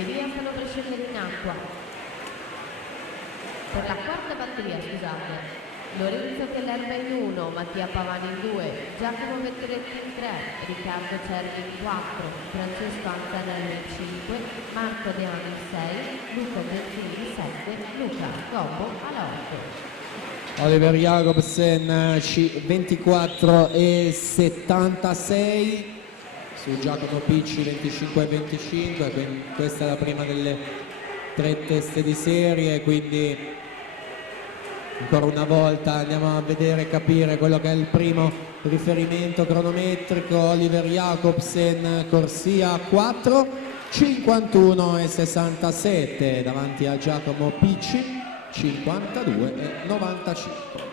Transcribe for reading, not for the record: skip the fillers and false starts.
batteria stanno per scendere in acqua. Per la quarta batteria, scusate. Lorenzo Kellerba in 1, Mattia Pavani in 2, Giacomo Vettoretti in 3, Riccardo Cervi in 4, Francesco Anzanello in 5, Marco Deano in 6, Luca Gentili in 7, Luca Gobbo all'8. Oliver Jacobsen 24,76 su Giacomo Picci 25,25. Questa è la prima delle 3 teste di serie, quindi ancora una volta andiamo a vedere e capire quello che è il primo riferimento cronometrico. Oliver Jacobsen, corsia 4, 51,67 davanti a Giacomo Picci 52,95.